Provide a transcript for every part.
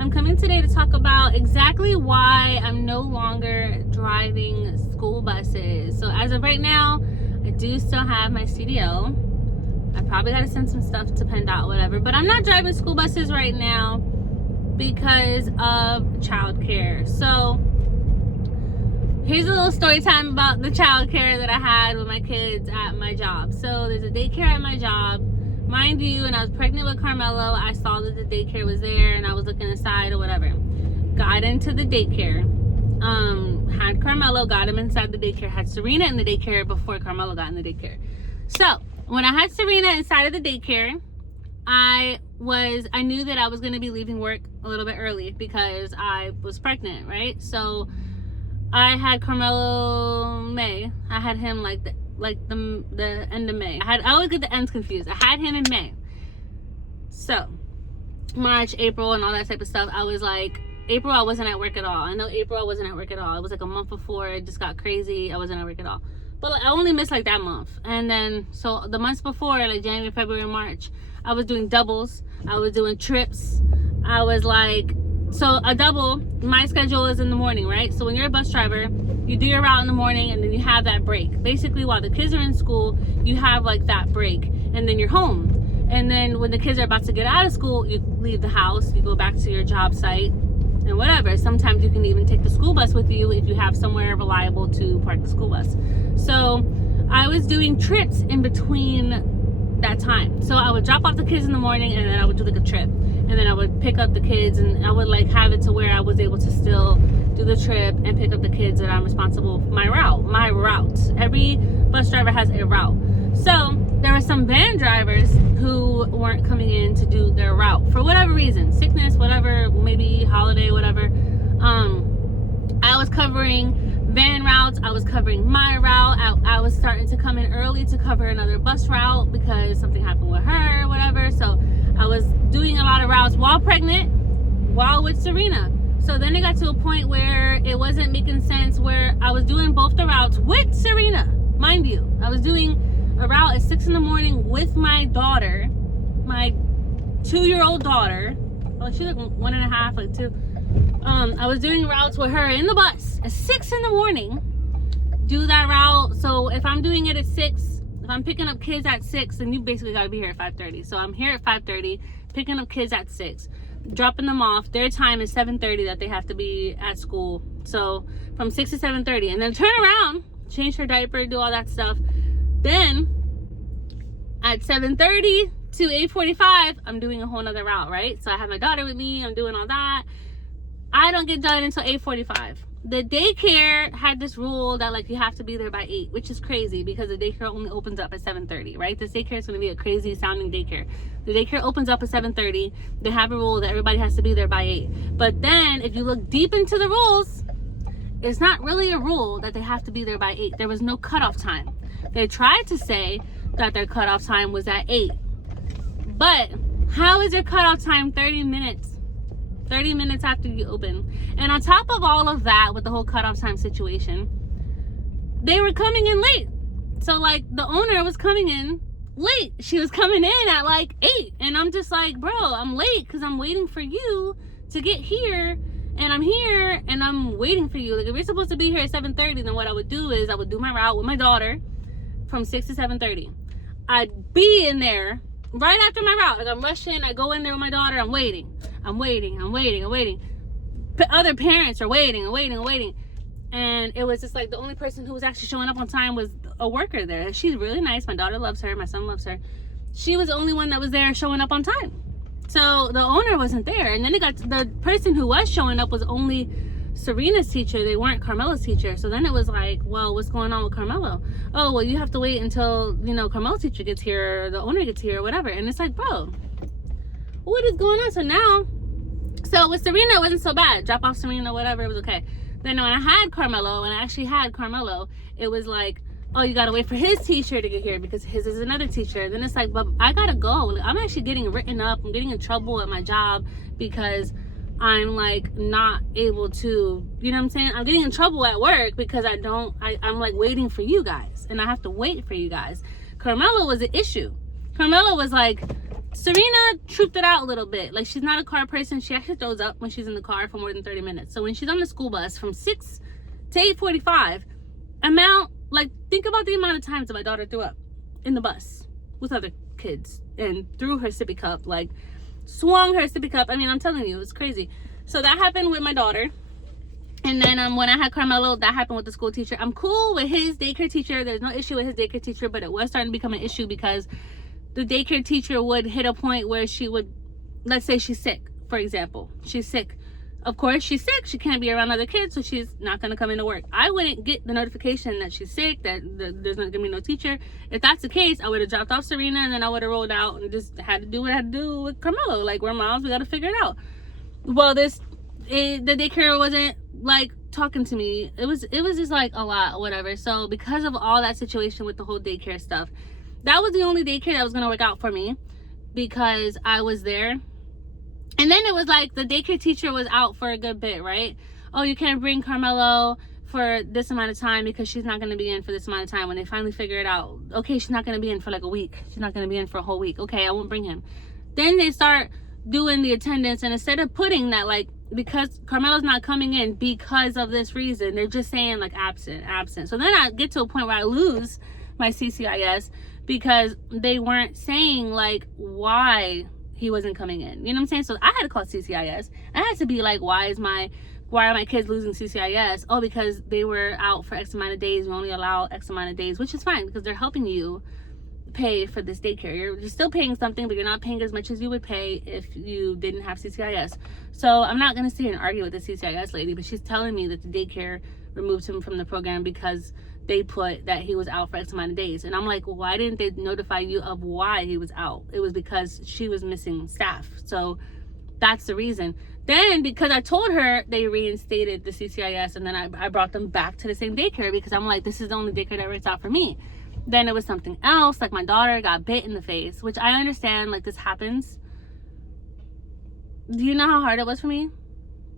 I'm coming today to talk about exactly why I'm no longer driving school buses. So as of right now, I do still have my CDL. I probably got to send some stuff to PennDOT, whatever. But I'm not driving school buses right now because of childcare. So here's a little story time about the childcare that I had with my kids at my job. So there's a daycare at my job. Mind you, when I was pregnant with Carmelo, I saw that the daycare was there and I was looking inside or whatever. Got into the daycare. Had Carmelo, got him inside the daycare. Had Serena in the daycare before Carmelo got in the daycare. So when I had Serena inside of the daycare, I knew that I was going to be leaving work a little bit early because I was pregnant, right? So I had Carmelo May. I had him like the end of May. I always get the ends confused. I had him in May. So March, April, and all that type of stuff. I was like, April I wasn't at work at all. I know April I wasn't at work at all. It was like a month before. It just got crazy. I wasn't at work at all. But like, I only missed like that month. And then so the months before, like January, February, March, I was doing doubles. I was doing trips. I was like, so a double, my schedule is in the morning, right? So when you're a bus driver, you do your route in the morning and then you have that break. Basically, while the kids are in school, you have like that break and then you're home. And then when the kids are about to get out of school, you leave the house, you go back to your job site and whatever. Sometimes you can even take the school bus with you if you have somewhere reliable to park the school bus. So I was doing trips in between that time. So I would drop off the kids in the morning and then I would do like a trip. And then I would pick up the kids and I would like have it to where I was able to still do the trip and pick up the kids that I'm responsible for my route. Every bus driver has a route. So there were some van drivers who weren't coming in to do their route for whatever reason, sickness, whatever, maybe holiday, whatever. I was covering van routes. I was covering my route. I was starting to come in early to cover another bus route because something happened with her or whatever. So I was doing a lot of routes while pregnant, while with Serena. So then it got to a point where it wasn't making sense, where I was doing both the routes with Serena. Mind you, I was doing a route at 6 in the morning with my daughter, my 2-year-old daughter. Well, she's like 1.5, like 2. I was doing routes with her in the bus at 6 in the morning. Do that route. So if I'm doing it at 6, if I'm picking up kids at 6, then you basically got to be here at 5:30. So I'm here at 5:30, picking up kids at 6, dropping them off. Their time is 7:30 that they have to be at school. So from 6 to 7:30, and then turn around, change her diaper, do all that stuff. Then at 7:30 to 8:45, I'm doing a whole nother route, right? So I have my daughter with me. I'm doing all that. I don't get done until 8:45. The daycare had this rule that like you have to be there by 8, which is crazy because the daycare only opens up at 7:30, right? This daycare is going to be a crazy sounding daycare. The daycare opens up at 7:30. They have a rule that everybody has to be there by 8. But then if you look deep into the rules, it's not really a rule that they have to be there by 8. There was no cutoff time. They tried to say that their cutoff time was at 8. But how is your cutoff time 30 minutes? 30 minutes after you open. And on top of all of that, with the whole cutoff time situation, they were coming in late. So like the owner was coming in late. She was coming in at like 8. And I'm just like, bro, I'm late because I'm waiting for you to get here. And I'm here and I'm waiting for you. Like if you're supposed to be here at 7:30, then what I would do is I would do my route with my daughter from 6 to 7:30. I'd be in there right after my route. Like I'm rushing, I go in there with my daughter, I'm waiting. Other parents are waiting. And it was just like the only person who was actually showing up on time was a worker there. She's really nice. My daughter loves her. My son loves her. She was the only one that was there showing up on time. So the owner wasn't there. And then the person who was showing up was only Serena's teacher. They weren't Carmelo's teacher. So then it was like, well, what's going on with Carmelo? Oh, well, you have to wait until, Carmelo's teacher gets here or the owner gets here or whatever. And it's like, bro, what is going on? So with Serena, it wasn't so bad. Drop off Serena, whatever, it was okay. Then when I had Carmelo, it was like, oh, you gotta wait for his teacher to get here because his is another teacher. Then it's like, but I gotta go. Like, I'm actually getting written up. I'm getting in trouble at my job because I'm like not able to, you know what I'm saying? I'm getting in trouble at work because I'm like waiting for you guys and I have to wait for you guys. Carmelo was an issue. Carmelo was like, Serena trooped it out a little bit. Like, she's not a car person. She actually throws up when she's in the car for more than 30 minutes. So when she's on the school bus from 6 to 8:45, think about the amount of times that my daughter threw up in the bus with other kids and threw her sippy cup, like swung her sippy cup. I mean, I'm telling you, it's crazy. So that happened with my daughter. And then when I had Carmelo, that happened with the school teacher. I'm cool with his daycare teacher. There's no issue with his daycare teacher, but it was starting to become an issue because the daycare teacher would hit a point where she would, let's say she's sick, for example. She's sick. Of course, she's sick. She can't be around other kids, so she's not going to come into work. I wouldn't get the notification that she's sick, that there's not going to be no teacher. If that's the case, I would have dropped off Serena, and then I would have rolled out and just had to do what I had to do with Carmelo. Like, we're moms, we got to figure it out. Well, the daycare wasn't, like, talking to me. It was just, like, a lot, whatever. So, because of all that situation with the whole daycare stuff, that was the only daycare that was going to work out for me because I was there. And then it was like the daycare teacher was out for a good bit, right? Oh, you can't bring Carmelo for this amount of time because she's not going to be in for this amount of time. When they finally figure it out, okay, she's not going to be in for like a week. She's not going to be in for a whole week. Okay, I won't bring him. Then they start doing the attendance, and instead of putting that, like, because Carmelo's not coming in because of this reason, they're just saying like absent. So then I get to a point where I lose my CCIS because they weren't saying like why he wasn't coming in. You know what I'm saying? So I had to call CCIS. I had to be like, why are my kids losing CCIS? Oh, because they were out for X amount of days. We only allow X amount of days, which is fine because they're helping you pay for this daycare. You're still paying something, but you're not paying as much as you would pay if you didn't have CCIS. So I'm not going to sit here and argue with the CCIS lady, but she's telling me that the daycare removed him from the program because they put that he was out for X amount of days. And I'm like, well, why didn't they notify you of why he was out? It was because she was missing staff. So that's the reason. Then because I told her, they reinstated the CCIS, and then I brought them back to the same daycare because I'm like, this is the only daycare that works out for me. Then it was something else, like my daughter got bit in the face, which I understand, like, this happens. Do you know how hard it was for me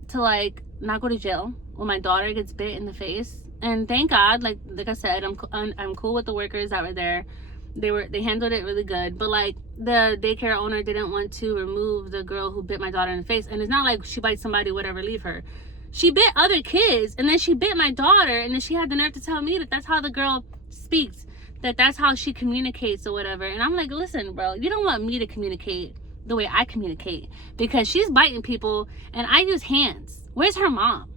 to like not go to jail when my daughter gets bit in the face? And thank God, like I said, I'm cool with the workers that were there. They handled it really good. But like the daycare owner didn't want to remove the girl who bit my daughter in the face. And it's not like she bites somebody, whatever, leave her. She bit other kids, and then she bit my daughter, and then she had the nerve to tell me that that's how the girl speaks, that's how she communicates or whatever. And I'm like, listen, bro, you don't want me to communicate the way I communicate because she's biting people and I use hands. Where's her mom?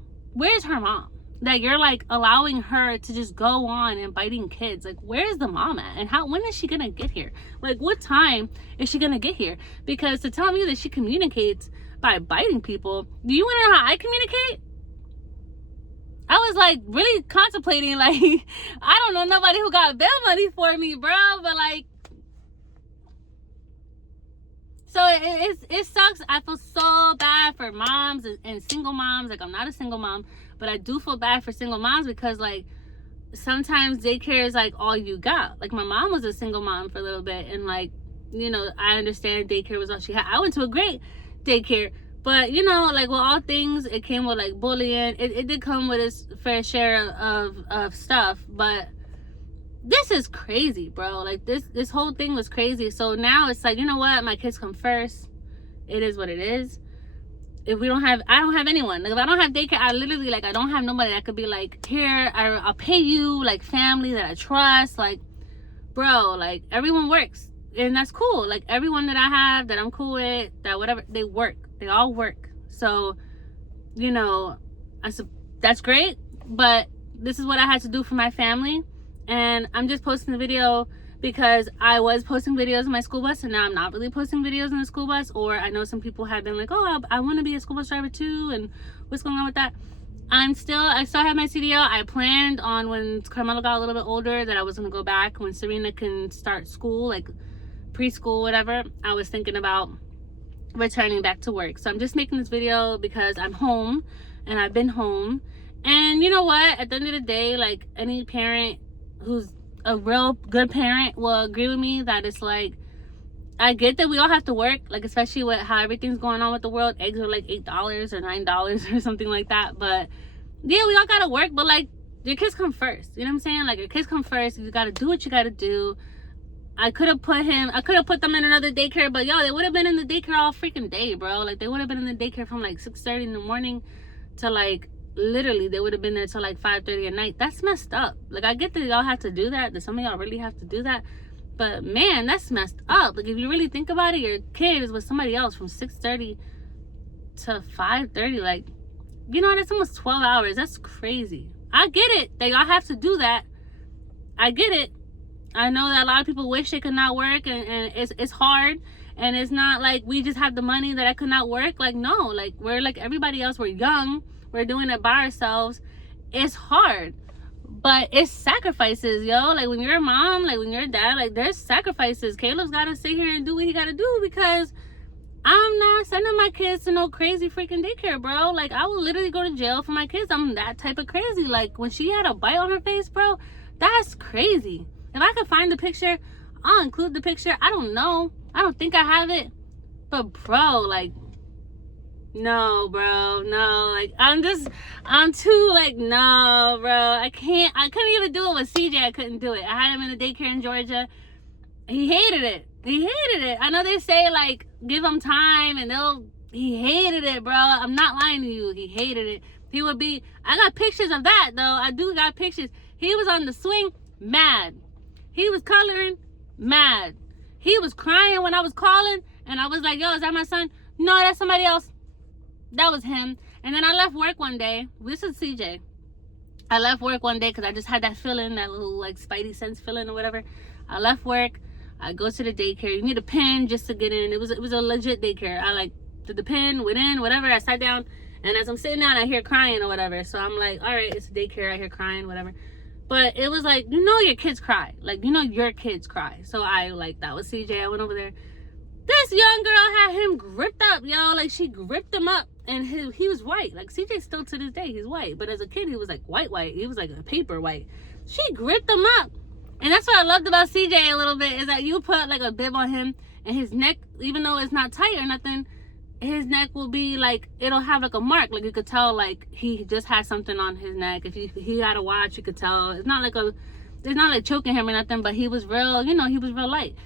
That you're like allowing her to just go on and biting kids. Like, where's the mom at? And when is she gonna get here? Like, what time is she gonna get here? Because to tell me that she communicates by biting people, do you want to know how I communicate? I was like really contemplating, like, I don't know nobody who got bail money for me, bro, but like, so it sucks. I feel so bad for moms and single moms. Like, I'm not a single mom, but I do feel bad for single moms because like sometimes daycare is like all you got. Like, my mom was a single mom for a little bit, and like, you know, I understand daycare was all she had. I went to a great daycare, but you know, like with all things, it came with like bullying. It did come with its fair share of stuff, but this is crazy, bro. Like this whole thing was crazy. So now it's like, you know what, my kids come first. It is what it is. If I don't have anyone. Like, if I don't have daycare, I literally, like, I don't have nobody that could be like, here, I'll pay you, like, family that I trust. Like, bro, like, everyone works, and that's cool. Like, everyone that I have that I'm cool with, that whatever, they work. They all work. So, you know, that's great, but this is what I had to do for my family. And I'm just posting the video because I was posting videos in my school bus, and now I'm not really posting videos in the school bus. Or I know some people have been like, oh, I want to be a school bus driver too, and what's going on with that? I still have my CDL. I planned on, when Carmelo got a little bit older, that I was going to go back when Serena can start school, like preschool, whatever. I was thinking about returning back to work. So I'm just making this video because I'm home, and I've been home. And you know what? At the end of the day, like, any parent who's a real good parent will agree with me that it's like, I get that we all have to work, like, especially with how everything's going on with the world. Eggs are like $8 or $9 or something like that. But yeah, we all gotta work, but like, your kids come first. You know what I'm saying? Like, your kids come first. You gotta do what you gotta do. I could have put them in another daycare, but yo, they would have been in the daycare all freaking day, bro. Like, they would have been in the daycare from like 6:30 in the morning to like, literally, they would have been there till like 5:30 at night. That's messed up. Like, I get that y'all have to do that some of y'all really have to do that, but man, that's messed up. Like, if you really think about it, your kid is with somebody else from 6:30 to 5:30. Like, you know, that's almost 12 hours. That's crazy. I get it that y'all have to do that. I get it. I know that a lot of people wish they could not work, and it's hard, and it's not like we just have the money that I could not work. Like, no, like, we're like everybody else. We're young, we're doing it by ourselves. It's hard, but it's sacrifices, yo. Like, when you're a mom, like when you're a dad, like, there's sacrifices. Caleb's gotta sit here and do what he gotta do, because I'm not sending my kids to no crazy freaking daycare, bro. Like, I will literally go to jail for my kids. I'm that type of crazy. Like, when she had a bite on her face, bro, that's crazy. If I could find the picture, I'll include the picture. I don't know. I don't think I have it. But, bro, like, no, bro. No. Like, I'm too, like, no, bro. I couldn't even do it with CJ. I couldn't do it. I had him in the daycare in Georgia. He hated it. I know they say, like, give him time and he hated it, bro. I'm not lying to you. He hated it. I got pictures of that, though. I do got pictures. He was on the swing, mad. He was coloring, mad. He was crying when I was calling, and I was like, yo, is that my son? No, that's somebody else. That was him. And then I left work one day. This is CJ. I left work one day because I just had that feeling, that little, like, spidey sense feeling or whatever. I left work. I go to the daycare. You need a pin just to get in. It was a legit daycare. I, like, did the pin, went in, whatever. I sat down, and as I'm sitting down, I hear crying or whatever. So I'm like, all right, it's a daycare. I hear crying, whatever. But it was like, you know, your kids cry. Like, you know, your kids cry. So that was CJ. I went over there. This young girl had him gripped up, yo. Like, she gripped him up, and he was white. Like, CJ still to this day, he's white. But as a kid, he was like white. He was like a paper white. She gripped him up. And that's what I loved about CJ a little bit, is that you put like a bib on him, and his neck, even though it's not tight or nothing, his neck will be like, it'll have like a mark. Like, you could tell, like, he just had something on his neck. If he had a watch, you could tell. It's not like choking him or nothing, but he was real, you know, he was real light.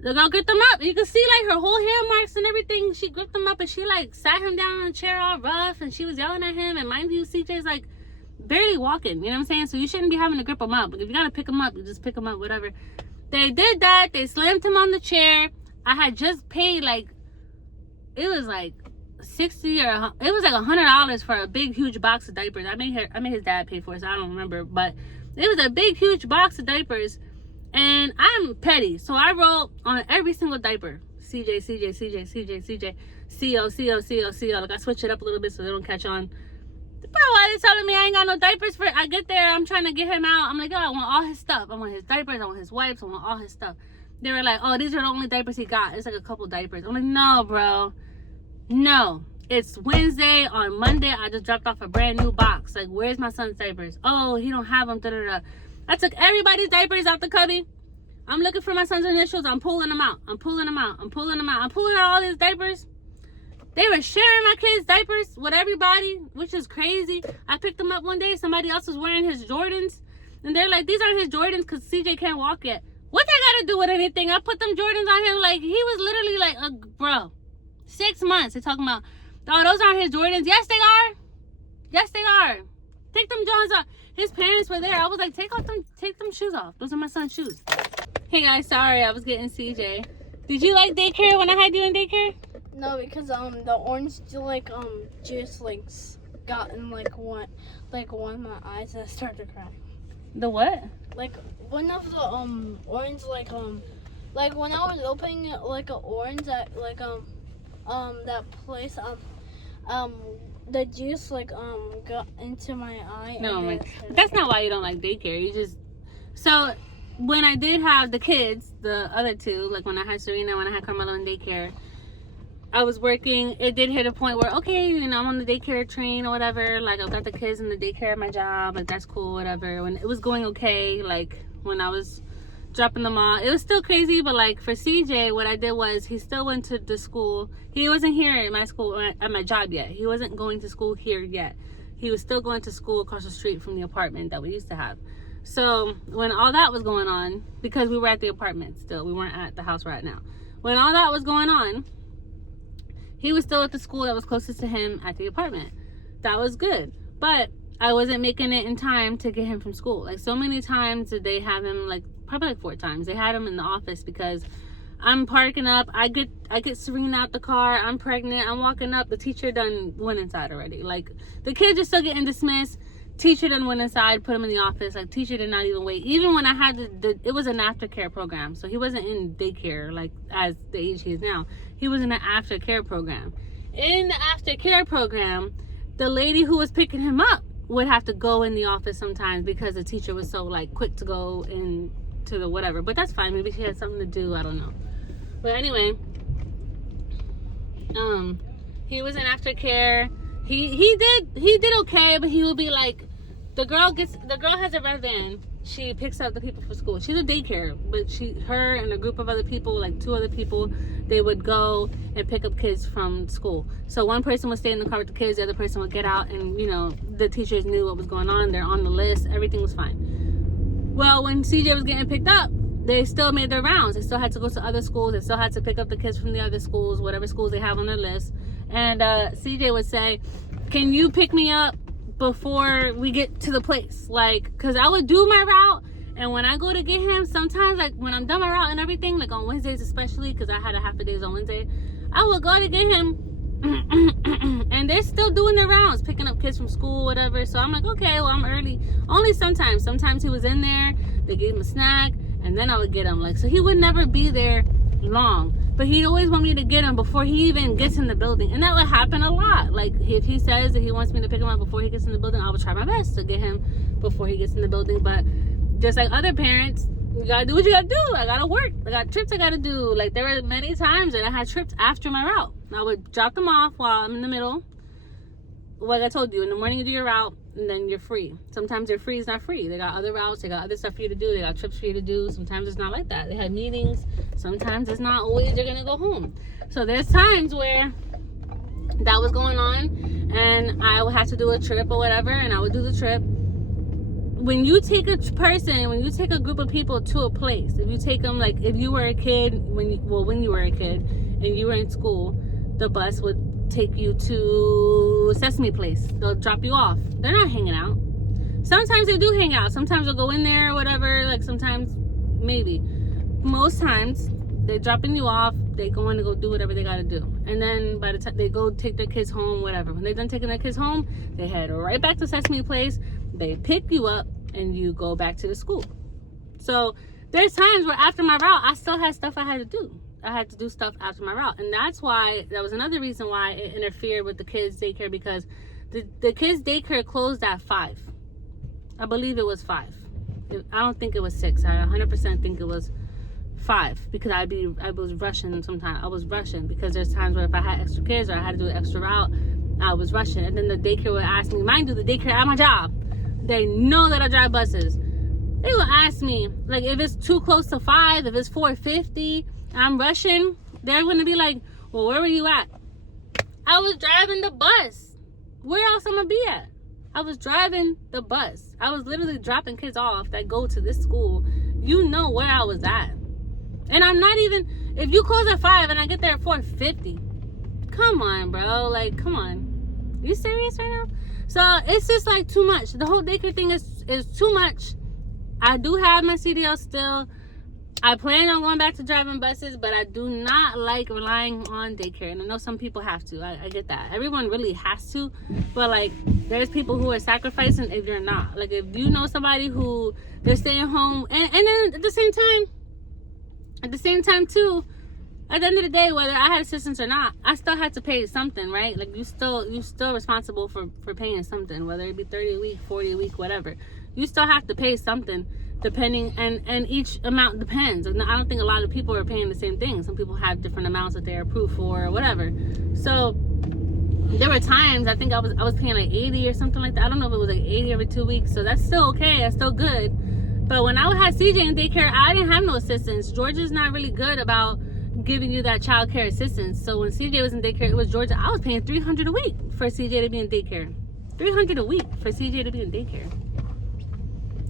The girl gripped him up. You could see like her whole hair marks and everything. She gripped him up, and she like sat him down on a chair all rough, and she was yelling at him. And mind you, CJ's like barely walking, you know what I'm saying? So you shouldn't be having to grip him up. Like, if you gotta pick him up, you just pick him up, whatever. They did that. They slammed him on the chair. I had just paid, like, it was like $60 or it was like $100 for a big huge box of diapers. I made his dad pay for it, so I don't remember, but it was a big huge box of diapers. And I'm petty, so I wrote on every single diaper, CJ, CO. Like, I switch it up a little bit so they don't catch on. Bro, why they telling me I ain't got no diapers for it? I get there, I'm trying to get him out. I'm like, yo, I want all his stuff. I want his diapers, I want his wipes, I want all his stuff. They were like, oh, these are the only diapers he got. It's like a couple diapers. I'm like, no, bro. No. It's Wednesday. On Monday, I just dropped off a brand new box. Like, where's my son's diapers? Oh, he don't have them. Da-da-da. I took everybody's diapers out the cubby. I'm looking for my son's initials. I'm pulling them out. I'm pulling out all his diapers. They were sharing my kids' diapers with everybody, which is crazy. I picked them up one day. Somebody else was wearing his Jordans. And they're like, these aren't his Jordans because CJ can't walk yet. What they got to do with anything? I put them Jordans on him. Like, he was literally like, bro, 6 months. They're talking about, oh, those aren't his Jordans. Yes, they are. Yes, they are. Take them Johns off. His parents were there. I was like, take them shoes off. Those are my son's shoes. Hey guys, sorry, I was getting CJ. Did you like daycare when I had you in daycare? No, because the orange juice got in one of my eyes, and I started crying. The what? Like, one of the orange when I was opening like an orange at that place the juice got into my eye. No, that's not why you don't like daycare. You just, so when I did have the kids, the other two, like when I had Serena, when I had Carmelo in daycare, I was working. It did hit a point where, okay, you know, I'm on the daycare train or whatever. Like, I've got the kids in the daycare at my job. Like, that's cool, whatever. When it was going okay, like when I was dropping them off, it was still crazy. But like for CJ, what I did was he still went to the school. He wasn't here at my school, at my job yet. He wasn't going to school here yet. He was still going to school across the street from the apartment that we used to have. So when all that was going on, because we were at the apartment still, we weren't at the house right now. When all that was going on, he was still at the school that was closest to him at the apartment. That was good. But I wasn't making it in time to get him from school. Like, so many times did they have him, like, probably like 4 times. They had him in the office because I'm parking up. I get Serena out the car. I'm pregnant. I'm walking up. The teacher done went inside already. Like, the kids are still getting dismissed. Teacher done went inside, put him in the office. Like, teacher did not even wait. Even when I had it was an aftercare program. So he wasn't in daycare, like, as the age he is now. He was in an aftercare program. In the aftercare program, the lady who was picking him up would have to go in the office sometimes because the teacher was so, like, quick to go into the whatever. But that's fine. Maybe she had something to do. I don't know. But anyway, he was in aftercare. He did okay, but he would be like, the girl has a red van. She picks up the people for school. She's a daycare, but her and a group of other people, like 2 other people, they would go and pick up kids from school. So one person would stay in the car with the kids, the other person would get out, and the teachers knew what was going on. They're on the list. Everything was fine. Well, when CJ was getting picked up, they still made their rounds. They still had to go to other schools. They still had to pick up the kids from the other schools, whatever schools they have on their list. And CJ would say, "Can you pick me up before we get to the place?" Like, because I would do my route, and when I go to get him, sometimes, like, when I'm done my route and everything, like on Wednesdays especially, because I had a half a days on Wednesday, I would go to get him, and they're still doing their rounds, picking up kids from school, whatever. So I'm like, okay, well, I'm early. Only sometimes he was in there, they gave him a snack, and then I would get him. Like, so he would never be there long, but he'd always want me to get him before he even gets in the building. And that would happen a lot. Like, if he says that he wants me to pick him up before he gets in the building, I would try my best to get him before he gets in the building. But just like other parents, you gotta do what you gotta do. I gotta work. I got trips I gotta do. Like, there were many times that I had trips after my route. I would drop them off while I'm in the middle. Like I told you, in the morning you do your route, and then you're free. Sometimes your free is not free. They got other routes, they got other stuff for you to do, they got trips for you to do. Sometimes it's not like that. They had meetings. Sometimes it's not always you're gonna go home. So there's times where that was going on, and I would have to do a trip or whatever, and I would do the trip. When you take a person, when you take a group of people to a place, if you take them, like, if you were a kid, when you were a kid and you were in school, the bus would take you to Sesame Place. They'll drop you off. They're not hanging out. Sometimes they do hang out. Sometimes they'll go in there or whatever. Like, sometimes, maybe. Most times, they're dropping you off. They go in to go do whatever they gotta do. And then by the time they go take their kids home, whatever. When they're done taking their kids home, they head right back to Sesame Place. They pick you up and you go back to the school. So there's times where after my route, I still had stuff I had to do. I had to do stuff after my route. And that was another reason why it interfered with the kids' daycare, because the kids' daycare closed at 5. I believe it was 5. I don't think it was 6. I 100% think it was 5, because I was rushing sometimes. I was rushing because there's times where if I had extra kids or I had to do an extra route, I was rushing. And then the daycare would ask me, mind you, the daycare at my job, they know that I drive buses. They will ask me, like, if it's too close to 5, if it's 4:50, I'm rushing, they're going to be like, well, where were you at? I was driving the bus. Where else I'm going to be at? I was driving the bus. I was literally dropping kids off that go to this school. You know where I was at. And I'm not even, if you close at 5 and I get there at 4:50, come on, bro. Like, come on. You serious right now? So it's just like too much. The whole daycare thing is too much. I do have my CDL still. I plan on going back to driving buses, but I do not like relying on daycare. And I know some people have to. I get that. Everyone really has to. But, like, there's people who are sacrificing if you're not. Like, if you know somebody who they're staying home. And then at the same time, too, at the end of the day, whether I had assistance or not, I still had to pay something, right? Like, you're still responsible for paying something, whether it be 30 a week, 40 a week, whatever. You still have to pay something. Depending, and each amount depends. I don't think a lot of people are paying the same thing. Some people have different amounts that they're approved for or whatever. So there were times I think I was paying like 80 or something like that. I don't know if it was like 80 every 2 weeks. So that's still okay. That's still good. But when I had CJ in daycare, I didn't have no assistance. Georgia's not really good about giving you that child care assistance. So when CJ was in daycare, it was Georgia. I was paying $300 a week for CJ to be in daycare. $300 a week for CJ to be in daycare.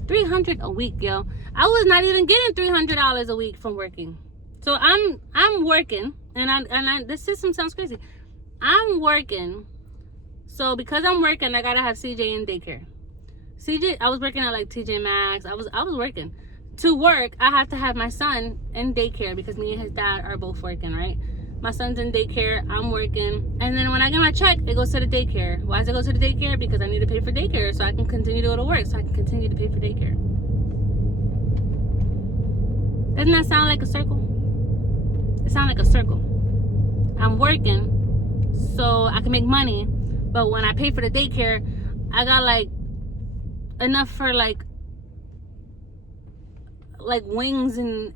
$300 a week, yo. I was not even getting $300 a week from working. So I'm working, and I this system sounds crazy. I'm working, so because I'm working, I gotta have CJ in daycare. CJ, I was working at like TJ Maxx. I was working. To work, I have to have my son in daycare because me and his dad are both working, right? My son's in daycare, I'm working, and then when I get my check, it goes to the daycare. Why does it go to the daycare? Because I need to pay for daycare so I can continue to go to work, so I can continue to pay for daycare. Doesn't that sound like a circle? It sounds like a circle. I'm working so I can make money, but when I pay for the daycare, I got like enough for like wings and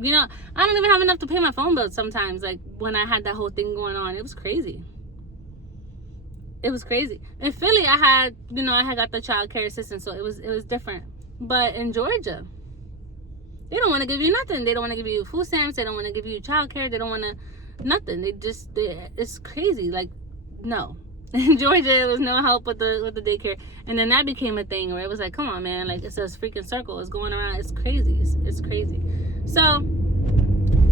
you know, I don't even have enough to pay my phone bill sometimes. Like when I had that whole thing going on, it was crazy. It was crazy. In Philly, I had got the child care assistance, so it was different. But in Georgia, they don't want to give you nothing. They don't want to give you food stamps. They don't want to give you child care. They don't want to nothing. It's crazy. Like, no. In Georgia, it was no help with the daycare, and then that became a thing where it was like, come on, man, like it's a freaking circle. It's going around. It's crazy. It's crazy. So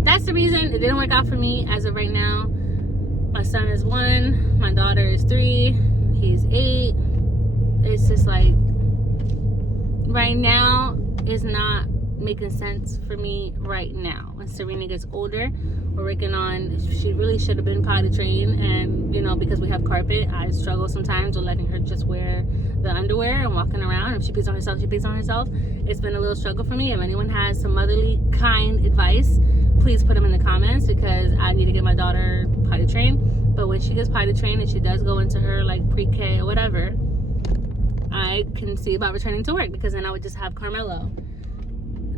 that's the reason it didn't work out for me as of right now. My son is 1. My daughter is 3. He's 8. It's just like right now is not making sense for me right now. When Serena gets older, we're working on, she really should have been potty trained, and because we have carpet, I struggle sometimes with letting her just wear the underwear and walking around. If she pees on herself, she pees on herself. It's been a little struggle for me. If anyone has some motherly kind advice, please put them in the comments, because I need to get my daughter potty trained. But when she gets potty trained and she does go into her like pre-K or whatever, I can see about returning to work, because then I would just have Carmelo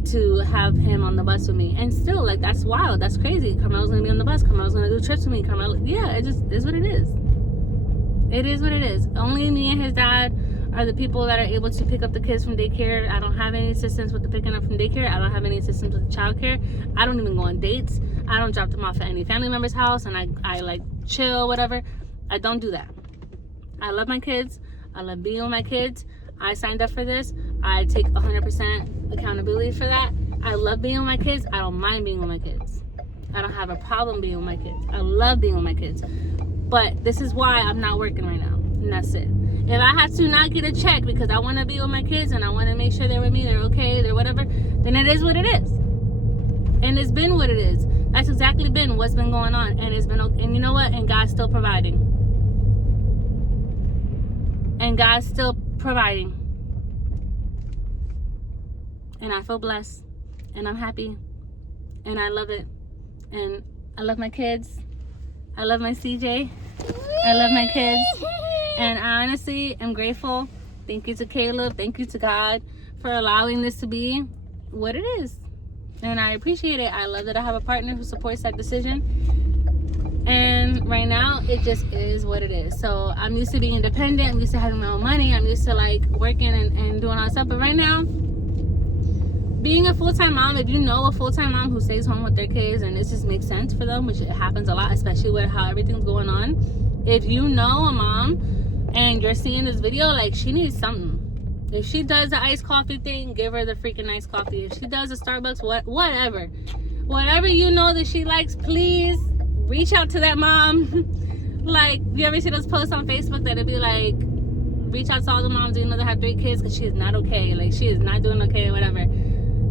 to have him on the bus with me. And still, like, that's wild, that's crazy. Carmelo's gonna be on the bus, Carmelo's gonna do trips with me. Carmelo, yeah, it just is what it is. It is what it is. Only me and his dad are the people that are able to pick up the kids from daycare. I don't have any assistance with the picking up from daycare. I don't have any assistance with childcare. I don't even go on dates. I don't drop them off at any family member's house and I like chill, whatever. I don't do that. I love my kids. I love being with my kids. I signed up for this. I take 100% accountability for that. I love being with my kids. I don't mind being with my kids. I don't have a problem being with my kids. I love being with my kids. But this is why I'm not working right now. And that's it. If I have to not get a check because I want to be with my kids and I want to make sure they're with me, they're okay, they're whatever, then it is what it is. And it's been what it is. That's exactly been what's been going on. And it's been, and you know what? And God's still providing. And God's still providing. And I feel blessed. And I'm happy. And I love it. And I love my kids. I love my CJ. I love my kids. And I honestly am grateful. Thank you to Caleb. Thank you to God for allowing this to be what it is. And I appreciate it. I love that I have a partner who supports that decision. And right now, it just is what it is. So I'm used to being independent. I'm used to having my own money. I'm used to like working and doing all that stuff. But right now, being a full-time mom, if you know a full-time mom who stays home with their kids and it just makes sense for them, which it happens a lot, especially with how everything's going on. If you know a mom and you're seeing this video, like, she needs something. If she does the iced coffee thing, give her the freaking iced coffee. If she does a Starbucks, whatever you know that she likes, please reach out to that mom. Like, you ever see those posts on Facebook that it'd be like, reach out to all the moms you know that have 3 kids because she is not okay. Like, she is not doing okay, whatever.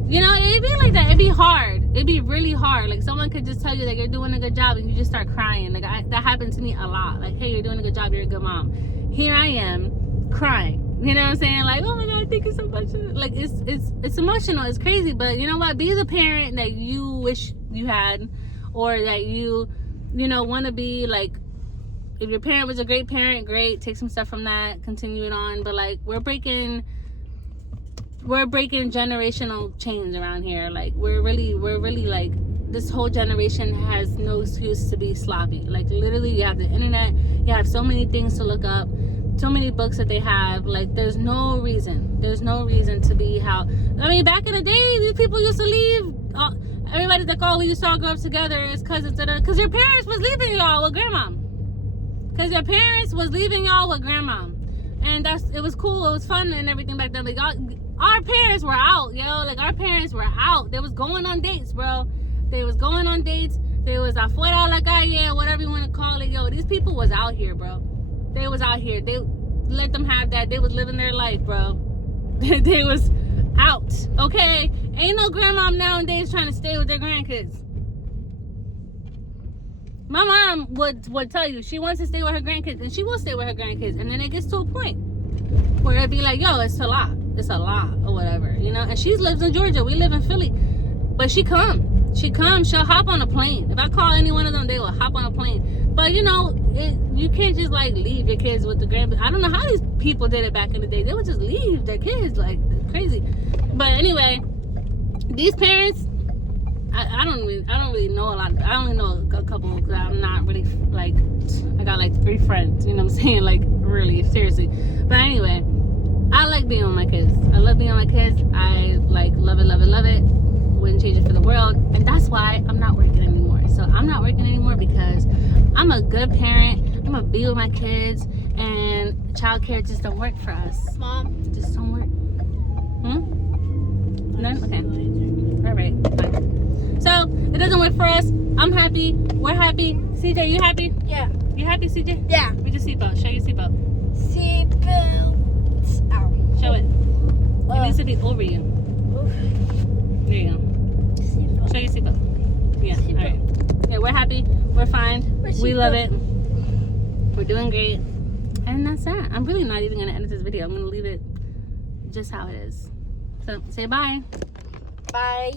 You know, it'd be like that. It'd be hard. It'd be really hard. Like, someone could just tell you that you're doing a good job and you just start crying. Like, that happened to me a lot. Like, hey, you're doing a good job. You're a good mom. Here I am crying. You know what I'm saying? Like, oh my God, thank you so much. Like, it's emotional. It's crazy. But you know what? Be the parent that you wish you had, or that you want to be. Like, if your parent was a great parent, great. Take some stuff from that. Continue it on. But like, we're breaking generational chains around here. Like, we're really like, this whole generation has no excuse to be sloppy. Like, literally, you have the internet, you have so many things to look up, so many books that they have. Like, there's no reason to be how, I mean, back in the day, these people used to leave. Everybody's like, oh, we used to all grow up together as cousins, because your parents was leaving y'all with grandma. And it was cool, it was fun and everything back then. Like, our parents were out, yo. Like, our parents were out. They was going on dates, bro. They was going on dates. They was afuera la calle, whatever you want to call it. Yo, these people was out here, bro. They was out here. They let them have that. They was living their life, bro. They was out, okay? Ain't no grandmom nowadays trying to stay with their grandkids. My mom would tell you she wants to stay with her grandkids, and she will stay with her grandkids. And then it gets to a point where it'd be like, yo, it's a lot, or whatever, you know. And she lives in Georgia. We live in Philly, but she comes. She'll hop on a plane. If I call any one of them, they will hop on a plane. But you know, you can't just like leave your kids with the grandkids. I don't know how these people did it back in the day. They would just leave their kids like crazy. But anyway, these parents. I don't really know a lot. I only know a couple because I'm not really like, I got like 3 friends, you know what I'm saying? Like, really, seriously. But anyway, I like being with my kids. I love being with my kids. I like love it. Wouldn't change it for the world. And that's why I'm not working anymore. So I'm not working anymore because I'm a good parent. I'm gonna be with my kids, and childcare just don't work for us. Mom. It just don't work. None? Okay. All right. Fine. So it doesn't work for us. I'm happy. We're happy. CJ, you happy? Yeah. You happy, CJ? Yeah. With your seatbelt. Show your seatbelt. Seatbelt out. Show it. It needs to be over you. Oof. There you go. Seatbelt. Show your seatbelt. Yeah. All right. Yeah, we're happy. We're fine. We love it. We're doing great. And that's that. I'm really not even gonna edit this video. I'm gonna leave it just how it is. So say bye. Bye.